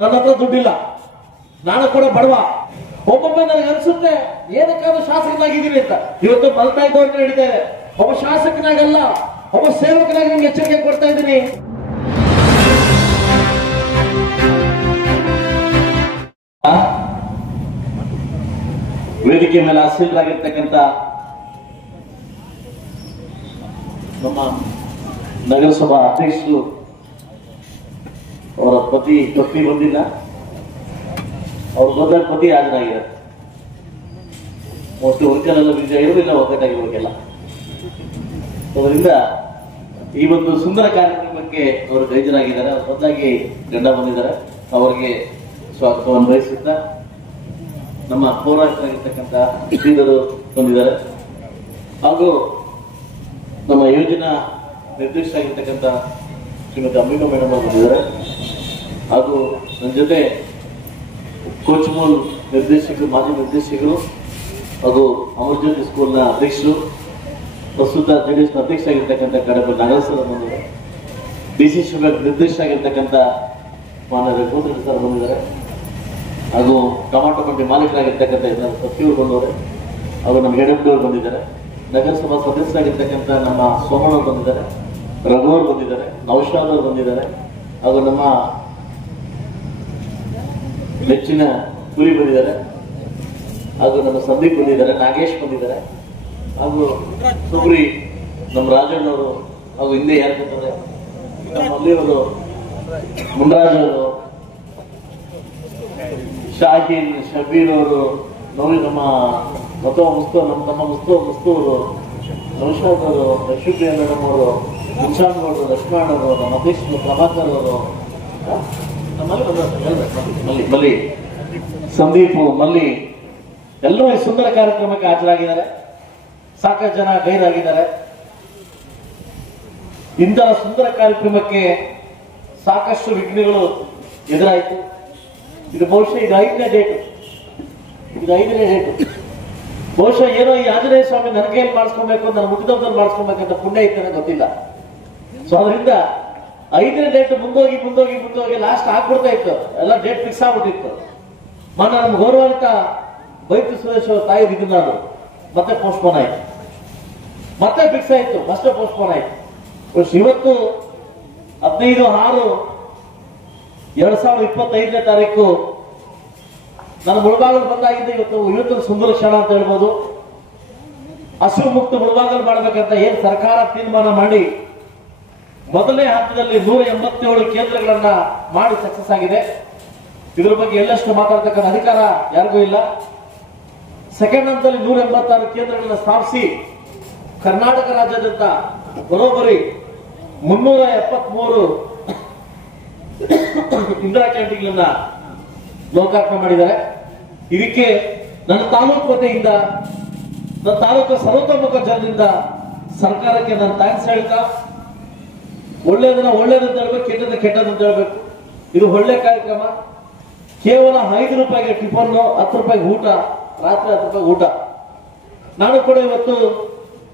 ನನ್ನ ಹತ್ರ ದುಡ್ಡಿಲ್ಲ, ನಾನು ಕೂಡ ಬಡವ. ಒಬ್ಬೊಮ್ಮೆ ನನಗೆ ಅನ್ಸುತ್ತೆ ಏನಕ್ಕಾದ್ರೂ ಶಾಸಕನಾಗಿದ್ದೀನಿ ಅಂತ. ಇವತ್ತು ಮಲ್ತಾ ಇದ್ದವ್ರಿಗೆ ನಡೀತಾ ಇದೆ. ಒಬ್ಬ ಶಾಸಕನಾಗಲ್ಲ, ಒಬ್ಬ ಸೇವಕನಾಗಿ ನಿಮ್ಗೆ ಎಚ್ಚರಿಕೆ ಕೊಡ್ತಾ ಇದ್ದೀನಿ. ವೇದಿಕೆ ಮೇಲೆ ಆಸೀನರಾಗಿರ್ತಕ್ಕಂಥ ನಮ್ಮ ನಗರಸಭಾ ಅಧ್ಯಕ್ಷರು ಅವರ ಪತಿ ಬಂದಿಲ್ಲ, ಅವ್ರ ಮೊದಲ ಪತಿ ಹಾಜರಾಗಿದ್ದಾರೆ. ಮೋಸ್ಟ್ಲಿ ವರ್ಕಲೆಲ್ಲ ನಿಜ ಇರೋದಿಲ್ಲ, ಒಗ್ಗಟ್ಟಾಗಿರ್ಬೇಕೆಲ್ಲ. ಅದರಿಂದ ಈ ಒಂದು ಸುಂದರ ಕಾರ್ಯಕ್ರಮಕ್ಕೆ ಅವರು ಗೈಜರಾಗಿದ್ದಾರೆ. ಅವ್ರ ಬದಲಾಗಿ ಗಂಡ ಬಂದಿದ್ದಾರೆ. ಅವರಿಗೆ ಸ್ವಾಗತವನ್ನು ಬಯಸುತ್ತಾ ನಮ್ಮ ಪೌರಾಯುಕ್ತರಾಗಿರ್ತಕ್ಕಂಥ ಶ್ರೀಧರು ಬಂದಿದ್ದಾರೆ, ಹಾಗೂ ನಮ್ಮ ಯೋಜನಾ ನಿರ್ದೇಶಕರಾಗಿರ್ತಕ್ಕಂಥ ಶ್ರೀಮತಿ ಅಂಬಿಕಾ ಮೇಡಮ್ ಅವರು ಬಂದಿದ್ದಾರೆ, ಹಾಗೂ ನನ್ನ ಜೊತೆ ಕೋಚ್ಮೂಲ್ ನಿರ್ದೇಶಕರು, ಮಾಜಿ ನಿರ್ದೇಶಕರು ಹಾಗೂ ಅಮರ್ಜ್ಯೋತಿ ಸ್ಕೂಲ್ನ ಅಧ್ಯಕ್ಷರು, ಪ್ರಸ್ತುತ ಜೆಡಿಎಸ್ನ ಅಧ್ಯಕ್ಷ ಆಗಿರ್ತಕ್ಕಂಥ ಕಡಬ ನಾಗೇಶ್ವರ ಬಂದಿದ್ದಾರೆ, ಡಿಸಿ ಶುಗರ್ ನಿರ್ದೇಶಕರಾಗಿರ್ತಕ್ಕಂಥ ಮಾನ್ಯ ರಘುವಂದ್ರ ಸರ್ ಬಂದಿದ್ದಾರೆ, ಹಾಗೂ ಟೊಮಾಟೊ ಮಂಡಿ ಮಾಲೀಕರಾಗಿರ್ತಕ್ಕಂಥ ಸತ್ಯವರು ಬಂದವರು, ಹಾಗೂ ನಮ್ಮ ಎಡಬ್ಬಿಯವರು ಬಂದಿದ್ದಾರೆ, ನಗರಸಭಾ ಸದಸ್ಯರಾಗಿರ್ತಕ್ಕಂಥ ನಮ್ಮ ಸೋಮಣ್ಣವರು ಬಂದಿದ್ದಾರೆ, ರಘುವರು ಬಂದಿದ್ದಾರೆ, ನೌಶಾದ್ ಅವರು ಬಂದಿದ್ದಾರೆ, ಹಾಗೂ ನಮ್ಮ ನೆಚ್ಚಿನ ಪುರಿ ಬಂದಿದ್ದಾರೆ, ಹಾಗೂ ನಮ್ಮ ಸಂದೀಪ್ ಬಂದಿದ್ದಾರೆ, ನಾಗೇಶ್ ಬಂದಿದ್ದಾರೆ, ಹಾಗೂ ಸುಬ್ರಿ ನಮ್ಮ ರಾಜಣ್ಣವರು, ಹಾಗೂ ಹಿಂದೆ ಯಾರ್ಕಂತಾರೆ ನಮ್ಮ ಮಲ್ಲಿಯವರು, ಮುನ್ರಾಜ್ ಅವರು, ಶಾಹೀನ್, ಶಬೀರ್ ಅವರು, ನಮ್ಮ ತಮ್ಮ ಮುಸ್ತೂರು, ನೌಶಾದ್ ಅವರು, ಲಕ್ಷ್ಮೀಪ್ರಿಯ ಮೇಡಮ್ ಅವರು, ಮುನ್ಶಾನ್ ಅವರು, ಲಕ್ಷ್ಮಣ್ ಅವರು, ನಮ್ಮ ಅಧ್ಯಕ್ಷರು ಪ್ರಭಾಕರ್ ಅವರು, ಮಲ್ಲಿ ಸಂದೀಪ್, ಮಲ್ಲಿ ಎಲ್ಲರೂ ಈ ಸುಂದರ ಕಾರ್ಯಕ್ರಮಕ್ಕೆ ಹಾಜರಾಗಿದ್ದಾರೆ. ಸಾಕಷ್ಟು ಜನ ಗೈರಾಗಿದ್ದಾರೆ. ಇಂತಹ ಸುಂದರ ಕಾರ್ಯಕ್ರಮಕ್ಕೆ ಸಾಕಷ್ಟು ವಿಘ್ನಗಳು ಎದುರಾಯಿತು. ಇದು ಬಹುಶಃ ಇದು 5ನೇ ಡೇಟು. ಬಹುಶಃ ಏನೋ ಈ ಆಂಜನೇಯ ಸ್ವಾಮಿ ನನ್ನ ಕೈಯಲ್ಲಿ ಮಾಡಿಸ್ಕೊಬೇಕು, ನನ್ನ ಮುಗಿದವ್ರಲ್ಲಿ ಮಾಡಿಸ್ಕೊಬೇಕಂತ ಪುಣ್ಯ ಇತ್ತು ನನಗೆ ಗೊತ್ತಿಲ್ಲ. ಸೊ ಅದರಿಂದ 5ನೇ ಡೇಟ್ ಮುಂದೋಗಿ ಲಾಸ್ಟ್ ಆಗ್ಬಿಡ್ತಾ ಇತ್ತು. ಎಲ್ಲ ಡೇಟ್ ಫಿಕ್ಸ್ ಆಗ್ಬಿಟ್ಟಿತ್ತು. ನಮ್ಮ ಗೌರವಾನ್ವಿತ ಬೈತು ಸುರೇಶ್ ಅವ್ರ ತಾಯಿ ಇದನ್ನ ಮತ್ತೆ ಪೋಸ್ಟ್ಪೋನ್ ಆಯ್ತು, ಮತ್ತೆ ಫಿಕ್ಸ್ ಆಯ್ತು, ಮತ್ತೆ ಪೋಸ್ಟ್ಪೋನ್ ಆಯ್ತು. ಇವತ್ತು 15/6/2025ನೇ ತಾರೀಕು ನನ್ನ ಮುಳಬಾಗಲು ಬಂದಾಗಿದ್ದ ಇವತ್ತು ಸುಂದರ ಕ್ಷಣ ಅಂತ ಹೇಳ್ಬೋದು. ಹಸಿವು ಮುಕ್ತ ಮುಳಬಾಗಲು ಮಾಡಬೇಕಂತ ಏನ್ ಸರ್ಕಾರ ತೀರ್ಮಾನ ಮಾಡಿ ಮೊದಲನೇ ಹಂತದಲ್ಲಿ 187 ಕೇಂದ್ರಗಳನ್ನ ಮಾಡಿ ಸಕ್ಸಸ್ ಆಗಿದೆ. ಇದ್ರ ಬಗ್ಗೆ ಎಲ್ಲಷ್ಟು ಮಾತಾಡ್ತಕ್ಕಂಥ ಅಧಿಕಾರ ಯಾರಿಗೂ ಇಲ್ಲ. ಸೆಕೆಂಡ್ ಹಂತದಲ್ಲಿ 186 ಕೇಂದ್ರಗಳನ್ನ ಸ್ಥಾಪಿಸಿ ಕರ್ನಾಟಕ ರಾಜ್ಯಾದ್ಯಂತ ಬರೋಬ್ಬರಿ 373 ಇಂದಿರಾ ಕ್ಯಾಂಟೀನ್ಗಳನ್ನ ಲೋಕಾರ್ಪಣೆ ಮಾಡಿದ್ದಾರೆ. ಇದಕ್ಕೆ ನನ್ನ ತಾಲೂಕು ವತಿಯಿಂದ, ನನ್ನ ತಾಲೂಕು ಸರ್ವತೋಮುಖ ಜನರಿಂದ ಸರ್ಕಾರಕ್ಕೆ ನಾನು ಥ್ಯಾಂಕ್ಸ್ ಹೇಳ್ತಾ, ಒಳ್ಳೇದನ್ನ ಒಳ್ಳೇದಂತ ಹೇಳ್ಬೇಕು, ಕೆಟ್ಟದಂತ ಹೇಳ್ಬೇಕು. ಇದು ಒಳ್ಳೆ ಕಾರ್ಯಕ್ರಮ. ಕೇವಲ 5 ರೂಪಾಯಿಗೆ ಟಿಫನ್, 10 ರೂಪಾಯಿಗೆ ಊಟ, ರಾತ್ರಿ 10 ರೂಪಾಯಿ ಊಟ. ನಾನು ಕೂಡ ಇವತ್ತು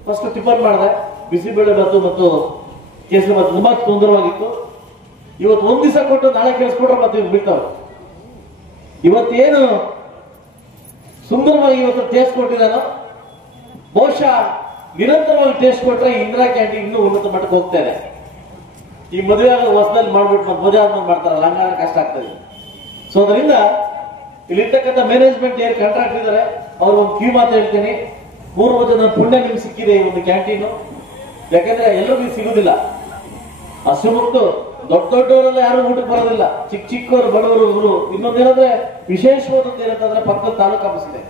ಫಸ್ಟ್ ಟಿಫನ್ ಮಾಡಿದೆ, ಬಿಸಿಬೇಳೆ ಬಾತು ಮತ್ತು ಕೇಸರಿ ಬಾತು ತುಂಬಾ ಸುಂದರವಾಗಿತ್ತು. ಇವತ್ತು ಒಂದ್ ದಿವಸ ಕೊಟ್ಟು ನಾಳೆ ಕೇಳಿಸ್ಕೊಟ್ರೆ ಮತ್ತೆ ಬಿಡ್ತಾವೆ. ಇವತ್ತೇನು ಸುಂದರವಾಗಿ ಇವತ್ತು ಟೇಸ್ಟ್ ಕೊಟ್ಟಿದ್ದಾನೋ, ಬಹುಶಃ ನಿರಂತರವಾಗಿ ಟೇಸ್ಟ್ ಕೊಟ್ರೆ ಇಂದಿರಾ ಕ್ಯಾಂಟೀನ್ ಇನ್ನೂ ಉನ್ನತ ಮಟ್ಟಕ್ಕೆ ಹೋಗ್ತಾ ಇದೆ. ಈ ಮದುವೆ ಹೊಸದಲ್ಲಿ ಮಾಡ್ಬಿಟ್ಟು ಮತ್ತೆ ಮದುವೆ ಆದ್ಮೇಲೆ ಮಾಡ್ತಾರಲ್ಲ, ಹಂಗಾದ್ರೆ ಕಷ್ಟ ಆಗ್ತದೆ. ಸೊ ಅದರಿಂದ ಇಲ್ಲಿರ್ತಕ್ಕಂಥ ಮ್ಯಾನೇಜ್ಮೆಂಟ್ ಏನ್ ಕಾಂಟ್ರಾಕ್ಟ್ ಇದ್ದಾರೆ ಅವ್ರು ಒಂದು ಕ್ಯೂ ಮಾತು ಹೇಳ್ತೀನಿ. 3 ಜನ ಪುಣ್ಯ ನಿಮ್ಗೆ ಸಿಕ್ಕಿದೆ ಈ ಒಂದು ಕ್ಯಾಂಟೀನು. ಯಾಕಂದ್ರೆ ಎಲ್ಲರಿಗೂ ಸಿಗುದಿಲ್ಲ. ಹಸಿಮುಕ್ತು ದೊಡ್ಡವರೆಲ್ಲ ಯಾರು ಊಟಕ್ಕೆ ಬರೋದಿಲ್ಲ, ಚಿಕ್ಕವರು ಬಡವರು ಇವರು. ಇನ್ನೊಂದೇನಂದ್ರೆ ವಿಶೇಷವಾದದ್ದು ಏನಂತಂದ್ರೆ ಪಕ್ಕದ ತಾಲೂಕು ಆಫೀಸ್ ಇದೆ.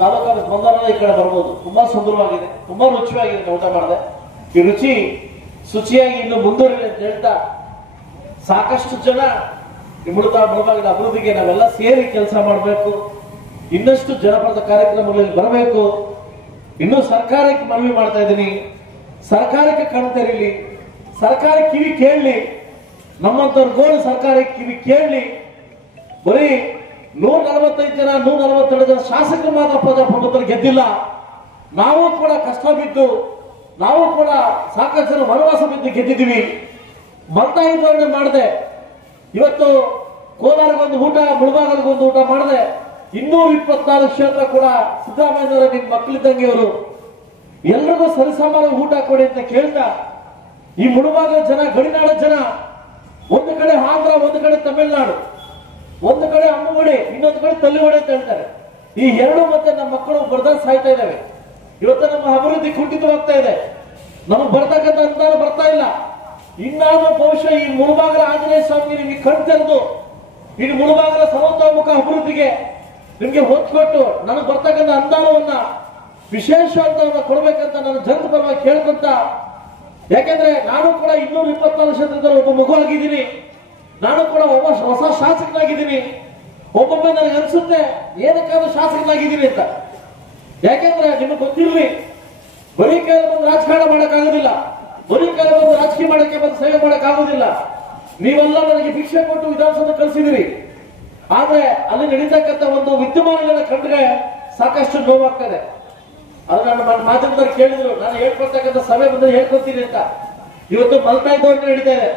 ತಾಲೂಕು ಆಫೀಸ್ ಬಂದವರೆಲ್ಲ ಈ ಕಡೆ ಬರ್ಬೋದು. ತುಂಬಾ ಸುಂದರವಾಗಿದೆ, ತುಂಬಾ ರುಚಿಯಾಗಿದೆ. ಊಟ ಮಾಡಿದೆ. ಈ ರುಚಿ ಶುಚಿಯಾಗಿ ಇನ್ನು ಮುಂದುವರಿಲಿ ಅಂತ ಹೇಳ್ತಾ, ಸಾಕಷ್ಟು ಜನ ಈ ಮುಳಬಾಗಿಲ ಅಭಿವೃದ್ಧಿಗೆ ನಾವೆಲ್ಲ ಸೇರಿ ಕೆಲಸ ಮಾಡಬೇಕು. ಇನ್ನಷ್ಟು ಜನಪದ ಕಾರ್ಯಕ್ರಮಗಳಲ್ಲಿ ಬರಬೇಕು. ಇನ್ನು ಸರ್ಕಾರಕ್ಕೆ ಮನವಿ ಮಾಡ್ತಾ ಇದ್ದೀನಿ, ಸರ್ಕಾರಕ್ಕೆ ಕಣ್ತೆರೀಲಿ, ಸರ್ಕಾರ ಕಿವಿ ಕೇಳಲಿ. ನಮ್ಮಂತವ್ರ ಗೋಳು ಸರ್ಕಾರಕ್ಕೆ ಕಿವಿ ಕೇಳಲಿ. ಬರೀ 145 ಜನ 142 ಜನ ಶಾಸಕರು ಮಾತ್ರ ಪ್ರಜಾಪ್ರಭುತ್ವ ಗೆದ್ದಿಲ್ಲ. ನಾವು ಕೂಡ ಕಷ್ಟ ಬಿದ್ದು, ನಾವು ಕೂಡ ಸಾಕಷ್ಟು ಜನ ವನವಾಸ ಬಿದ್ದು ಗೆದ್ದಿದ್ದೀವಿ. ಮತ ವಿತರಣೆ ಮಾಡದೆ ಇವತ್ತು ಕೋಲಾರಗೊಂದು ಊಟ, ಮುಳಬಾಗಲಿಗೊಂದು ಊಟ ಮಾಡದೆ 224 ಕ್ಷೇತ್ರ ಕೂಡ ಸಿದ್ದರಾಮಯ್ಯನವರ ನಿಮ್ ಮಕ್ಕಳಿದ್ದಂಗೆ ಅವರು ಎಲ್ರಿಗೂ ಸರಿಸಮಾನ ಊಟ ಕೊಡಿ ಅಂತ ಕೇಳ್ತಾ, ಈ ಮುಳಬಾಗಲ ಜನ, ಗಡಿನಾಡ ಜನ, ಒಂದು ಕಡೆ ಆಂಧ್ರ, ಒಂದು ಕಡೆ ತಮಿಳುನಾಡು, ಒಂದು ಕಡೆ ಅಮ್ಮಗುಡಿ, ಇನ್ನೊಂದು ಕಡೆ ತಳ್ಳಿವಡೆ ಅಂತ ಹೇಳ್ತಾರೆ. ಈ ಎರಡು ಮತ್ತೆ ನಮ್ಮ ಮಕ್ಕಳು ಬರ್ದ ಸಾಯ್ತಾ ಇದ್ದಾವೆ. ಇವತ್ತು ನಮ್ಮ ಅಭಿವೃದ್ಧಿ ಕುಂಠಿತವಾಗ್ತಾ ಇದೆ. ನಮಗೆ ಬರ್ತಕ್ಕಂಥ ಅನುದಾನ ಬರ್ತಾ ಇಲ್ಲ. ಇನ್ನಾದ್ರೂ ಬಹುಶಃ ಈ ಮುಳಬಾಗಲ ಆಂಜನೇಯ ಸ್ವಾಮಿ ನಿಮಗೆ ಕಣ್ ತೆರೆದು ಈ ಮುಳಬಾಗಲ ಸರ್ವತೋಮುಖ ಅಭಿವೃದ್ಧಿಗೆ ನಿಮ್ಗೆ ಒತ್ತು ಕೊಟ್ಟು ನನಗೆ ಬರ್ತಕ್ಕಂಥ ಅನುದಾನವನ್ನ ವಿಶೇಷ ಅಂತ ಕೊಡ್ಬೇಕಂತ ನಾನು ಜನರ ಪರವಾಗಿ ಕೇಳ್ಕೊಂತ, ಯಾಕೆಂದ್ರೆ ನಾನು ಕೂಡ 224 ಕ್ಷೇತ್ರದಲ್ಲಿ ಒಬ್ಬ ಮಗು ಆಗಿದ್ದೀನಿ. ನಾನು ಕೂಡ ಒಬ್ಬ ಹೊಸ ಶಾಸಕನಾಗಿದ್ದೀನಿ. ಒಬ್ಬೊಮ್ಮೆ ನನಗೆ ಅನ್ಸುತ್ತೆ ಏನಕ್ಕಾದ್ರೂ ಶಾಸಕನಾಗಿದ್ದೀನಿ ಅಂತ. ಯಾಕೆಂದ್ರೆ ನಿಮಗೆ ಗೊತ್ತಿರಲಿ, ಬರೀ ಕೈಲಿ ಬಂದು ರಾಜಕಾರಣ ಮಾಡಕ್ಕಾಗೋದಿಲ್ಲ, ಬರೀ ಕೈಲಿ ಬಂದು ರಾಜಕೀಯ ಮಾಡಕ್ಕೆ ಬಂದು ಸೇವೆ ಮಾಡಕ್ಕಾಗೋದಿಲ್ಲ. ನೀವೆಲ್ಲ ನನಗೆ ಭಿಕ್ಷೆ ಕೊಟ್ಟು ವಿಧಾನಸಭೆ ಕಳಿಸಿದಿರಿ. ಆದ್ರೆ ಅಲ್ಲಿ ನಡೀತಕ್ಕಂಥ ಒಂದು ವಿದ್ಯಮಾನಗಳನ್ನ ಕಂಡ್ರೆ ಸಾಕಷ್ಟು ನೋವಾಗ್ತದೆ. ಅದು ನನ್ನ ಮಾಧ್ಯಮದವ್ರು ಕೇಳಿದ್ರು, ನಾನು ಹೇಳ್ಕೊಡ್ತಕ್ಕಂಥ ಸಭೆ ಬಂದ್ರೆ ಹೇಳ್ಕೊತೀನಿ ಅಂತ. ಇವತ್ತು ಮಲ್ತಾ ಇದ್ದವ್ರಿಗೆ ನಡೀತಾ ಇದೆ.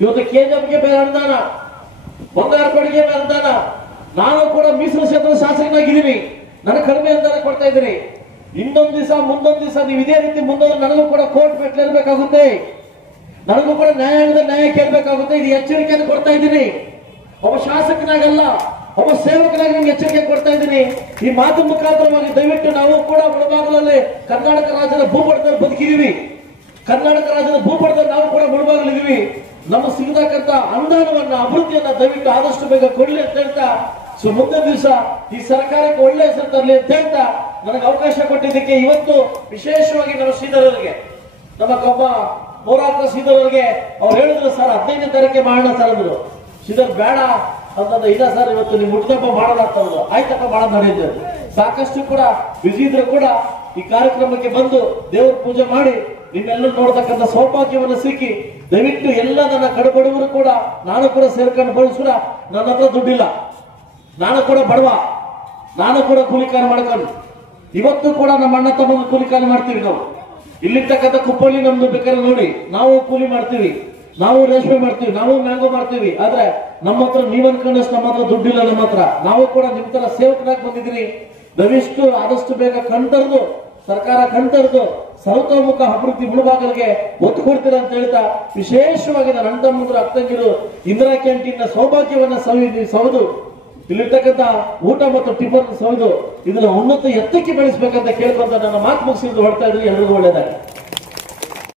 ಇವತ್ತು ಕೆಜಿಎಫ್ಗೆ ಬೇರೆ ಅನುದಾನ, ಬಂಗಾರಪೇಟೆಗೆ ಬೇರೆ ಅನುದಾನ. ನಾನು ಕೂಡ ಮೀಸಲು ಕ್ಷೇತ್ರದ ಶಾಸಕನಾಗಿದ್ದೀನಿ, ನನಗೆ ಕಡಿಮೆ ಅನುದಾನ ಕೊಡ್ತಾ ಇದ್ದೀನಿ. ಇನ್ನೊಂದು ದಿವಸ ಮುಂದೊಂದು ದಿವಸ ನೀವು ಇದೇ ರೀತಿ ಮುಂದೊಂದು ನನಗೂ ಕೂಡ ಕೋರ್ಟ್ ಮೆಟ್ಲೇರ್ಬೇಕಾಗುತ್ತೆ, ನನಗೂ ಕೂಡ ನ್ಯಾಯಾಂಗದ ನ್ಯಾಯ ಕೇಳಬೇಕಾಗುತ್ತೆ. ಇದು ಎಚ್ಚರಿಕೆಯನ್ನು ಕೊಡ್ತಾ ಇದ್ದೀನಿ. ಒಬ್ಬ ಶಾಸಕನಾಗಲ್ಲ, ಒಬ್ಬ ಸೇವಕನಾಗಿ ನಿಮ್ಗೆ ಎಚ್ಚರಿಕೆ ಕೊಡ್ತಾ ಇದ್ದೀನಿ. ಈ ಮಾತು ಮುಖಾಂತರವಾಗಿ ದಯವಿಟ್ಟು ನಾವು ಕೂಡ ಮುಳಬಾಗಲಲ್ಲಿ ಕರ್ನಾಟಕ ರಾಜ್ಯದ ಭೂಪಟದಲ್ಲಿ ಬದುಕಿದೀವಿ. ಕರ್ನಾಟಕ ರಾಜ್ಯದ ಭೂಪಟದಲ್ಲಿ ನಾವು ಕೂಡ ಮುಳಬಾಗಲಿದ್ದೀವಿ. ನಮಗೆ ಸಿಗತಕ್ಕಂತ ಅನುದಾನವನ್ನ, ಅಭಿವೃದ್ಧಿಯನ್ನ ದಯವಿಟ್ಟು ಆದಷ್ಟು ಬೇಗ ಕೊಡ್ಲಿ ಅಂತ ಹೇಳ್ತಾ, ಮುಂದಿನ ದಿವಸ ಈ ಸರ್ಕಾರಕ್ಕೆ ಒಳ್ಳೆ ಹೆಸರು ತರಲಿ ಅಂತ ಹೇಳ್ತಾ ನನಗೆ ಅವಕಾಶ ಕೊಟ್ಟಿದ್ದಕ್ಕೆ ಇವತ್ತು ವಿಶೇಷವಾಗಿ ನಮ್ಮ ಶ್ರೀಧರ್ ಅವರಿಗೆ, ನಮ್ಮ ಒಬ್ಬ ಹೋರಾಟ ಶ್ರೀಧರ್ ಅವರಿಗೆ ಅವ್ರು ಹೇಳಿದ್ರು, ಸರ್ 15ನೇ ತಾರೀಕಿಗೆ ಮಾಡೋಣ ಸರ್ ಅಂದ್ರು. ಶ್ರೀಧರ್ ಬೇಡ ಅಂತಂದ್ರೆ, ಇಲ್ಲ ಸರ್ ಇವತ್ತು ನೀವು ಮುಟ್ದಪ್ಪ ಮಾಡೋಣ ಅಂತಂದ್ರು. ಆಯ್ತಪ್ಪ ಮಾಡೋಣ ನಡೆಯುತ್ತೆ. ಸಾಕಷ್ಟು ಕೂಡ ಬಿಸಿ ಇದ್ರು ಕೂಡ ಈ ಕಾರ್ಯಕ್ರಮಕ್ಕೆ ಬಂದು ದೇವರ ಪೂಜೆ ಮಾಡಿ ನಿಮ್ಮೆಲ್ಲರೂ ನೋಡ್ತಕ್ಕಂಥ ಸೌಭಾಗ್ಯವನ್ನು ಸಿಕ್ಕಿ, ದಯವಿಟ್ಟು ಎಲ್ಲ ನನ್ನ ಕಡುಬಡವರು ಕೂಡ ನಾನು ಕೂಡ ಸೇರ್ಕೊಂಡು ಬಳಸ್ಕೂಡ. ನನ್ನ ಹತ್ರ ದುಡ್ಡಿಲ್ಲ, ನಾನು ಕೂಡ ಬಡವ, ನಾನು ಕೂಡ ಕೂಲಿಕಾರ ಮಾಡ್ಕೊಂಡು ಇವತ್ತು ಕೂಡ ನಮ್ಮ ಅಣ್ಣ ತಮ್ಮ ಕೂಲಿಕಾರ ಮಾಡ್ತೀವಿ. ನಾವು ಇಲ್ಲಿರ್ತಕ್ಕಂಥ ಕುಪ್ಪಳ್ಳಿ ನಮ್ದು ಬೇಕಾದ್ರೆ ನೋಡಿ, ನಾವು ಕೂಲಿ ಮಾಡ್ತೀವಿ, ನಾವು ರೇಷ್ಮೆ ಮಾಡ್ತೀವಿ, ನಾವು ಮ್ಯಾಂಗೋ ಮಾಡ್ತೀವಿ. ಆದ್ರೆ ನಮ್ಮ ಹತ್ರ ನೀವ್ ಅನ್ಕೊಂಡಷ್ಟು ನಮ್ಮ ಹತ್ರ ದುಡ್ಡಿಲ್ಲ. ನಮ್ಮ ಹತ್ರ ನಾವು ಕೂಡ ನಿಮ್ ತರ ಸೇವಕರಾಗಿ ಬಂದಿದ್ರಿ. ದಯವಿಷ್ಟು ಆದಷ್ಟು ಬೇಗ ಕಣ್ತರದು, ಸರ್ಕಾರ ಕಣ್ತರದು ಸರ್ವತೋಮುಖ ಅಭಿವೃದ್ಧಿ ಮುಳಬಾಗಲಿಗೆ ಒತ್ತು ಕೊಡ್ತೀರಾ ಅಂತ ಹೇಳ್ತಾ, ವಿಶೇಷವಾಗಿ ನನ್ನ ಅಣ್ಣ ತಮ್ಮಂದ್ರು ಅಕ್ಕಂಗಿರು ಇಂದಿರಾ ಕ್ಯಾಂಟೀನ್ ಸೌಭಾಗ್ಯವನ್ನ ಸೌದು ಇಲ್ಲಿರ್ತಕ್ಕಂಥ ಊಟ ಮತ್ತು ಟಿಫನ್ ಸೌದು ಇದನ್ನ ಉನ್ನತ ಎತ್ತಕ್ಕೆ ಬೆಳೆಸಬೇಕಂತ ಕೇಳ್ಕೊಂತ ನನ್ನ ಮಾತು ಮುಗಿಸಿದ್ದು ಹೊಡ್ತಾ ಇದ್ರಿ. ಎಲ್ರಿಗೂ ಒಳ್ಳೇದಾಗಿ.